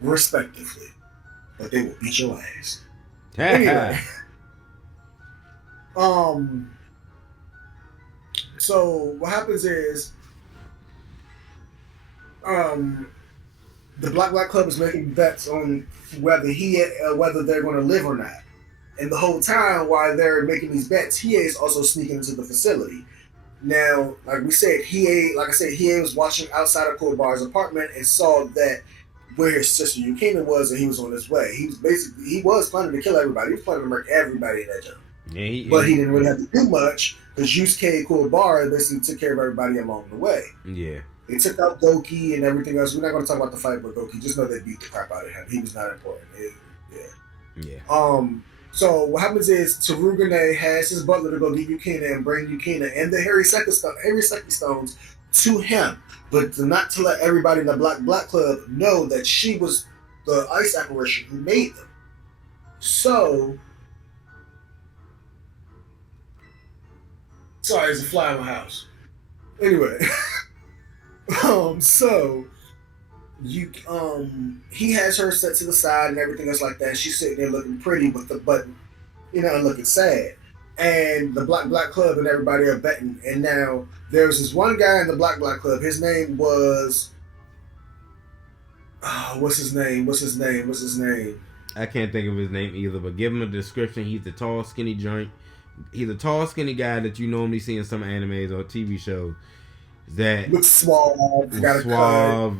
respectively. But they will beat your ass. Anyway. So what happens is, the Black Club is making bets on whether they're going to live or not. And the whole time while they're making these bets, Hiei is also sneaking into the facility. Now, like I said, Hiei was watching outside of Kuwabara's apartment and saw that where his sister Yukina was, and he was on his way. He was planning to kill everybody. He was planning to murder everybody in that jump. Yeah, but he didn't really have to do much because Yusuke Kuwabara basically took care of everybody along the way. Yeah. They took out Goki and everything else. We're not going to talk about the fight with Goki. Just know they beat the crap out of him. He was not important. Yeah. Yeah. So what happens is Tarugane has his butler to go get Yukina and bring Yukina and the Harry Seki stones to him, but not to let everybody in the Black Club know that she was the ice apparition who made them. So, sorry, there's a fly in my house. Anyway, so he has her set to the side and everything else like that. She's sitting there looking pretty with the button, and looking sad. And the Black Club and everybody are betting. And now there's this one guy in the Black Club. His name was what's his name? I can't think of his name either, but give him a description. He's a tall, skinny joint. He's a tall, skinny guy that you normally see in some animes or TV shows. That looks suave, got a suave,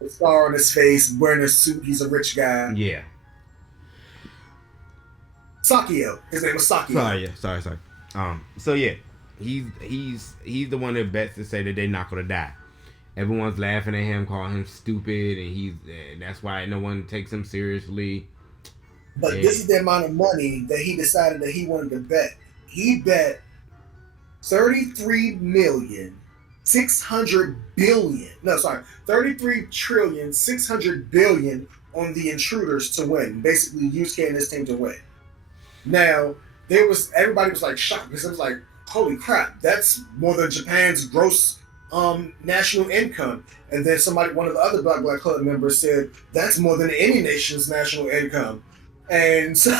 a scar on his face, wearing a suit. He's a rich guy. Yeah. Sakio. His name was Sakio. Sorry. So yeah, he's the one that bets to say that they're not gonna die. Everyone's laughing at him, calling him stupid, and that's why no one takes him seriously. But this is the amount of money that he decided that he wanted to bet. He bet 33,600,000,000 on the intruders to win. Basically, Yusuke and his team to win. Now, everybody was like shocked because it was like, holy crap, that's more than Japan's gross national income. And then one of the other Black Club members said, that's more than any nation's national income. And so,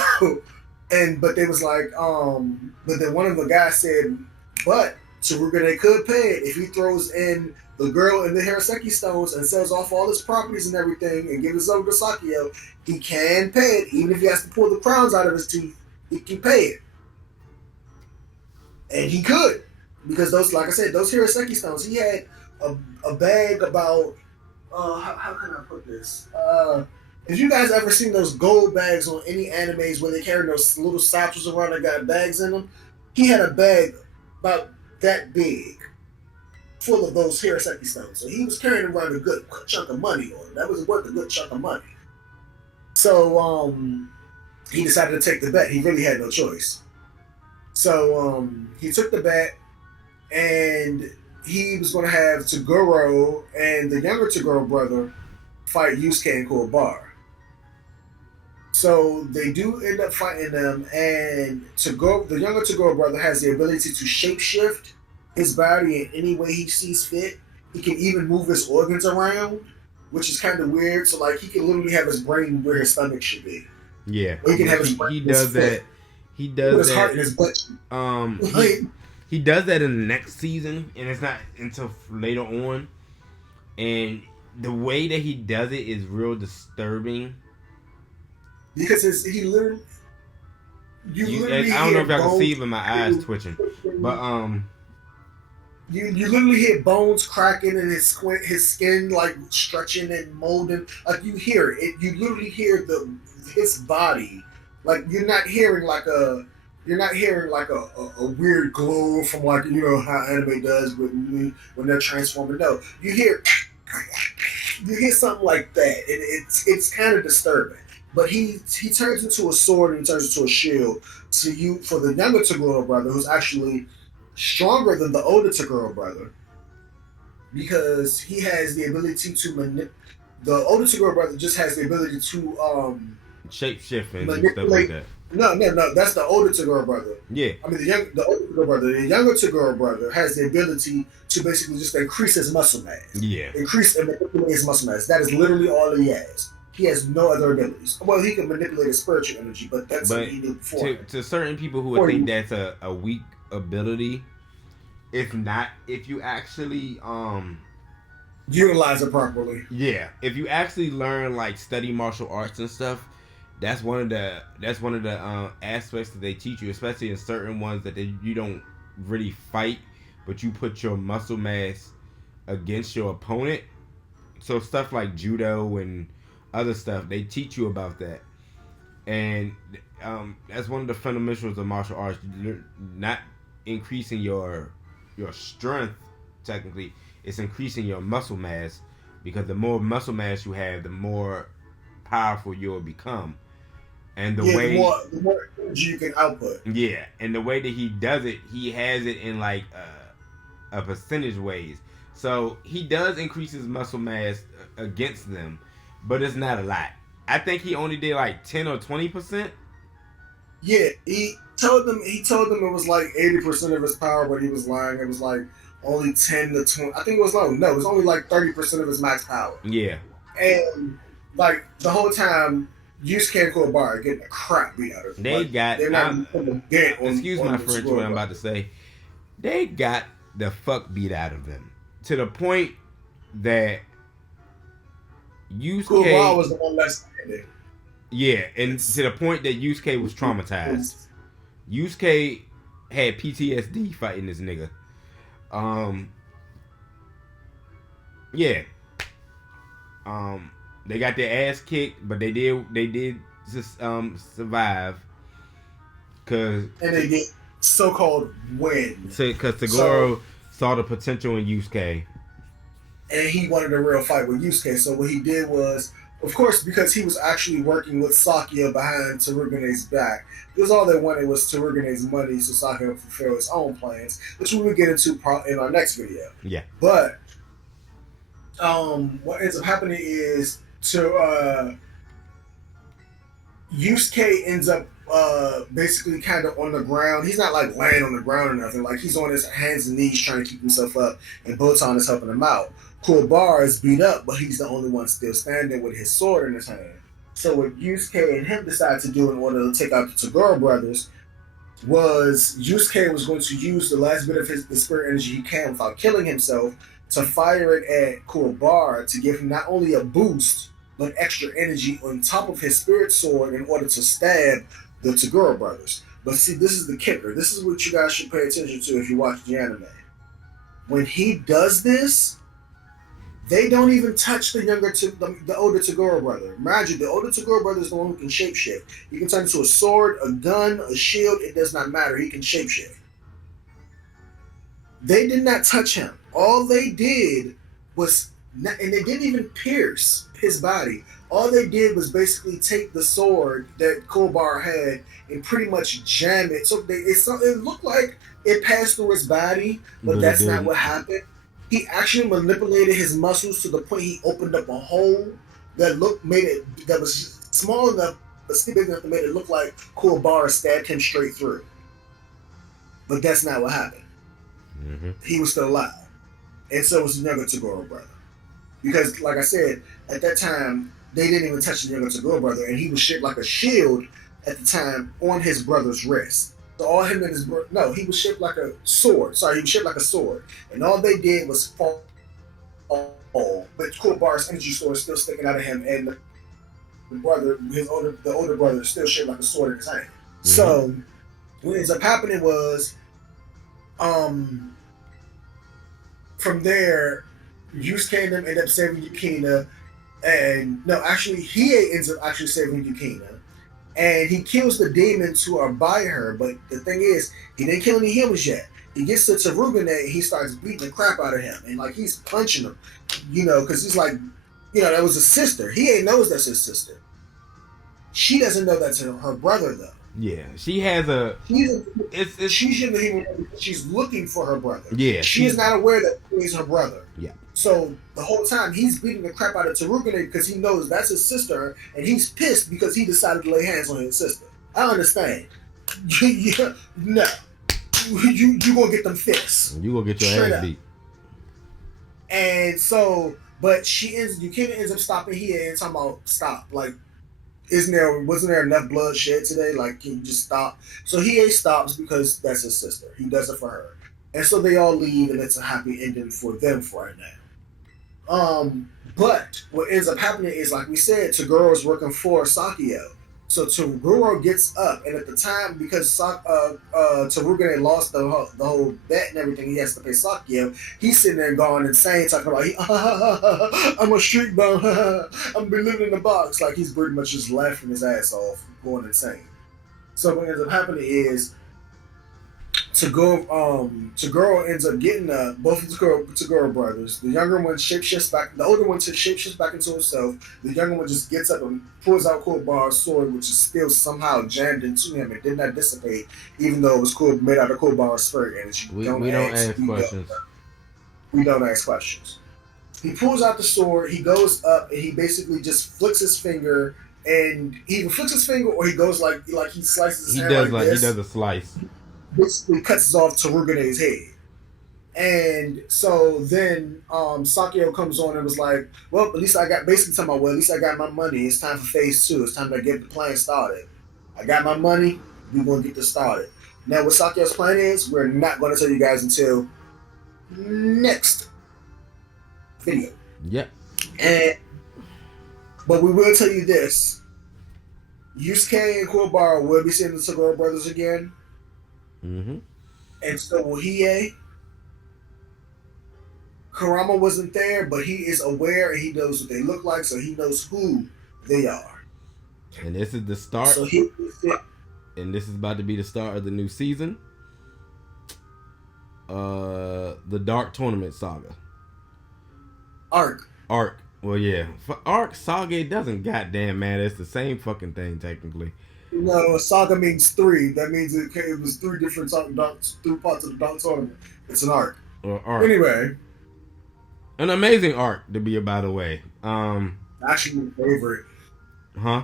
but they was like, but then one of the guys said, but Tsurugane could pay it if he throws in the girl in the Haraseki stones and sells off all his properties and everything and gives it over to Sakio. He can pay it, even if he has to pull the crowns out of his teeth. He can pay it, and he could, because those Haraseki stones. He had a bag about how can I put this? If you guys ever seen those gold bags on any animes where they carry those little satchels around that got bags in them, he had a bag about that big full of those Haraseki stones. So he was carrying around a good chunk of money on it. That was worth a good chunk of money. So he decided to take the bet. He really had no choice. So he took the bet, and he was going to have Toguro and the younger Toguro brother fight Yusuke and Kuwabara. So they do end up fighting them, and the younger Toguro brother has the ability to shapeshift his body in any way he sees fit. He can even move his organs around, which is kind of weird. So like he can literally have his brain where his stomach should be. Yeah, or he can have his brain. He does that. He does his that. Heart in his butt. He does that in the next season, and it's not until later on. And the way that he does it is real disturbing. Because he literally, I don't know if y'all can see it, but my eyes twitching. But you literally hear bones cracking and his skin like stretching and molding. Like you hear it. You literally hear his body. Like you're not hearing like a weird glow from like how anime does when they're transforming. No, you hear something like that, and it's kind of disturbing. But he turns into a sword and he turns into a shield. So for the younger Toguro brother, who's actually stronger than the older Toguro brother, because he has the ability to the older Toguro brother just has the ability to shape-shift and stuff like that. No, that's the older Toguro brother. Yeah. I mean the older Toguro brother. The younger Toguro brother has the ability to basically just increase his muscle mass. Yeah. Increase and manipulate his muscle mass. That is literally all he has. He has no other abilities. Well, he can manipulate his spiritual energy, but that's what he did before. To certain people who would think that's a weak ability, if not, if you actually utilize it properly. Yeah, if you actually learn like study martial arts and stuff, that's one of the aspects that they teach you, especially in certain ones that you don't really fight, but you put your muscle mass against your opponent. So stuff like judo and other stuff, they teach you about that, and that's one of the fundamentals of martial arts. Not increasing your strength technically, it's increasing your muscle mass, because the more muscle mass you have, the more powerful you'll become. And the Yeah, way, the more energy you can output. yeah, and the way that he does it, he has it in like a percentage ways. So he does increase his muscle mass against them, but it's not a lot. I think he only did like 10 or 20%. Yeah, he told them it was like 80% of his power, but he was lying. It was like only 10 to 20. I think it was low. No, it was only like 30% of his max power. Yeah. And like the whole time, Yusuke and Kuwabara are getting the crap beat out of them. They Like, got. they're not even dead on. Excuse on my the French, score, what I'm about to say. They got the fuck beat out of them to the point that Kuwabara was Yusuke. the one left standing. Yeah, and to the point that Yusuke was traumatized. Yusuke had PTSD fighting this nigga. Yeah. They got their ass kicked, but they did just survive. And they get so-called win. Because Tagoro saw the potential in Yusuke. And he wanted a real fight with Yusuke. So what he did was, of course, because he was actually working with Sakia behind Tsurugine's back, because all they wanted was Tsurugine's money so Sakia would fulfill his own plans, which we will get into in our next video. Yeah. But what ends up happening is Yusuke ends up basically kind of on the ground. He's not like laying on the ground or nothing. Like he's on his hands and knees trying to keep himself up, and Botan is helping him out. Kuwabara is beat up, but he's the only one still standing with his sword in his hand. So what Yusuke and him decided to do in order to take out the Tagoro brothers was Yusuke was going to use the last bit of the spirit energy he can without killing himself to fire it at Kuwabara to give him not only a boost, but extra energy on top of his spirit sword in order to stab the Tagoro brothers. But see, this is the kicker. This is what you guys should pay attention to if you watch the anime. When he does this, they don't even touch the older Tagoro brother. Imagine the older Tagoro brother is the one who can shapeshift. He can turn into a sword, a gun, a shield. It does not matter. He can shapeshift. They did not touch him. All they did was, and they didn't even pierce his body. All they did was basically take the sword that Kuwabara had and pretty much jam it. So it looked like it passed through his body, but that's not what happened. He actually manipulated his muscles to the point he opened up a hole that was small enough but still big enough to make it look like Kuwabara stabbed him straight through. But that's not what happened. Mm-hmm. He was still alive. And so was the younger Tagoro brother. Because, like I said, at that time, they didn't even touch the younger Tagoro brother, and he was shaped like a shield at the time on his brother's wrist. So all him and his brother, no, he was shaped like a sword. Sorry, he was shaped like a sword. And all they did was fall. But Kuwabara's energy sword is still sticking out of him, and the older brother is still shaped like a sword in his hand. Mm-hmm. So what ends up happening was, from there, Yusuke and them end up saving Yukina, and no, actually, Hiei ends up actually saving Yukina, and he kills the demons who are by her. But the thing is, he didn't kill any humans yet. He gets to Tsurugane and he starts beating the crap out of him, and like he's punching him, because he's like, that was his sister. Hiei knows that's his sister. She doesn't know that's her brother though. Yeah, she has a. She's looking for her brother. Yeah, she is not aware that he's her brother. Yeah. So the whole time he's beating the crap out of Tsurugane because he knows that's his sister, and he's pissed because he decided to lay hands on his sister. I understand. No, you gonna get them fists. You gonna get your ass beat. And so, but Yukina ends up stopping here and talking about stop. Like, wasn't there enough blood shed today? Like, can you just stop? So Hiei stops because that's his sister. He does it for her. And so they all leave, and it's a happy ending for them for right now. But what ends up happening is, like we said, Tagoro is working for Sakio. So Tagoro gets up, and at the time, because Tsurugane lost the whole bet and everything, he has to pay Sakio. He's sitting there going insane, talking about, I'm a street bum, I'm living in the box. Like, he's pretty much just laughing his ass off, going insane. So what ends up happening is, Tagoro ends up getting both of the Tagoro brothers. The younger one shapeshifts back. The older one shapeshifts back into himself. The younger one just gets up and pulls out Kuwabara's sword, which is still somehow jammed into him. It did not dissipate, even though it was made out of Kuwabara's spirit energy. We don't ask questions. We don't ask questions. He pulls out the sword. He goes up and he basically just flicks his finger, and he either flicks his finger or he goes like he slices his hand like this. He does a slice. Basically cuts off Tarugane's head. And so then Sakio comes on and was like, well, at least I got, basically talking about, well, at least I got my money. It's time for phase 2. It's time to get the plan started. I got my money. We're going to get this started. Now, what Sakio's plan is, we're not going to tell you guys until next video. Yep. But we will tell you this. Yusuke and Kuwabara will be seeing the Tagoro brothers again. Mm-hmm. And so will Hiei. Kurama wasn't there, but he is aware and he knows what they look like, so he knows who they are. And this is the start. So and this is about to be the start of the new season. The Dark Tournament Saga. Arc. Well, yeah. For Arc, Saga, it doesn't goddamn matter. It's the same fucking thing, technically. No, Saga means 3. That means it was 3 different 3 parts of the Dark Tournament. It's an arc. Arc. Anyway. An amazing arc, to be by the way. Actually, my favorite. Huh?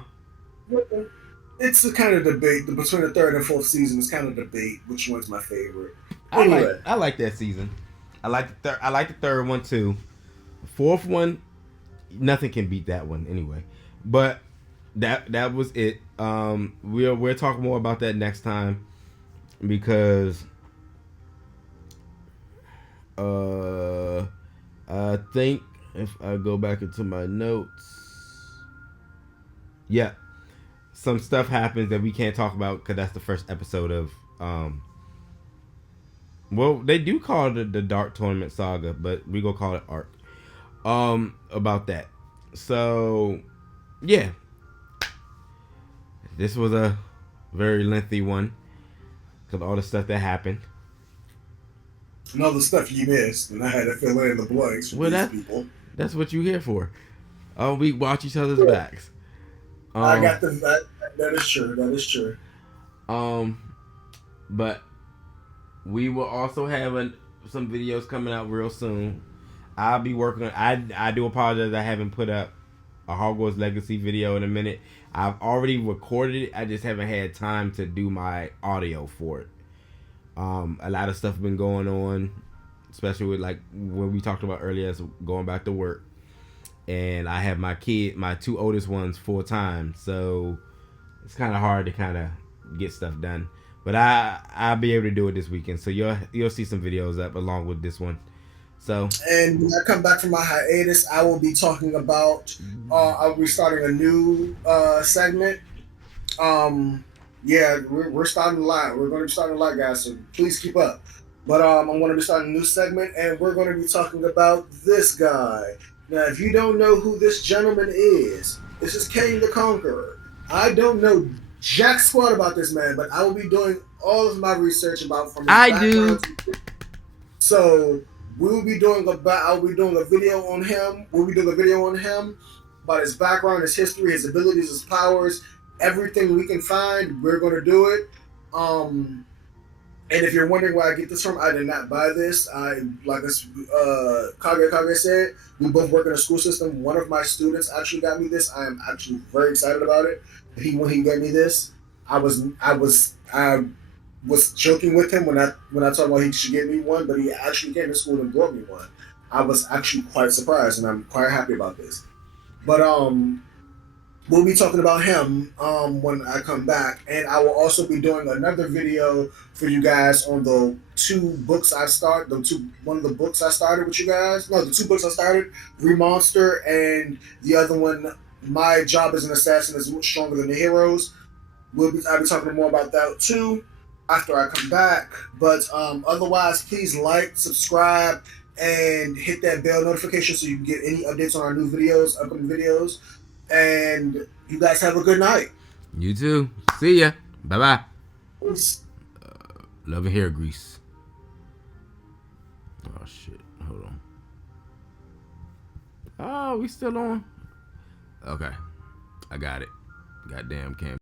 It's a kind of debate. Between the 3rd and 4th season, it's kind of debate which one's my favorite. Anyway. I like that season. I like the 3rd one too. The 4th one, nothing can beat that one anyway. But that was it. We'll talk more about that next time because I think if I go back into my notes, yeah, some stuff happens that we can't talk about because that's the first episode of well, they do call it the Dark Tournament Saga, but we gonna call it Arc. About that. So yeah, this was a very lengthy one because all the stuff that happened. And all the stuff you missed, and I had to fill in the blanks for these people. That's what you here for. We watch each other's backs. I got the that is true. That is true. But we will also have some videos coming out real soon. I'll be working on. I do apologize. I haven't put up a Hogwarts Legacy video in a minute. I've already recorded it. I just haven't had time to do my audio for it. A lot of stuff been going on, especially with like when we talked about earlier, going back to work, and I have my 2 oldest ones full time, so it's kind of hard to kind of get stuff done. But I'll be able to do it this weekend, so you'll see some videos up along with this one. So, and when I come back from my hiatus, I will be talking about. I'll be starting a new segment. Yeah, we're starting a lot. We're going to be starting a lot, guys. So please keep up. But I'm going to be starting a new segment, and we're going to be talking about this guy. Now, if you don't know who this gentleman is, this is Kang the Conqueror. I don't know jack squat about this man, but I will be doing all of my research about from his background. So I'll be doing a video on him. We'll be doing a video on him about his background, his history, his abilities, his powers, everything we can find. We're going to do it. And if you're wondering where I get this from, I did not buy this. KageKage said, we both work in a school system. One of my students actually got me this. I am actually very excited about it. When he gave me this, I was joking with him when I told him he should get me one, but he actually came to school and brought me one. I was actually quite surprised, and I'm quite happy about this. But we'll be talking about him when I come back, and I will also be doing another video for you guys on the 2 books I started. One of the books I started with you guys. No, the 2 books I started, Remonster, and the other one, My Job as an Assassin is Stronger Than the Heroes. I'll be talking more about that too after I come back. But otherwise, please like, subscribe, and hit that bell notification so you can get any updates on our new videos, upcoming videos. And you guys have a good night. You too. See ya. Bye-bye. Peace. Loving hair grease. Oh shit. Hold on. Oh, we still on? Okay. I got it. Goddamn Cam.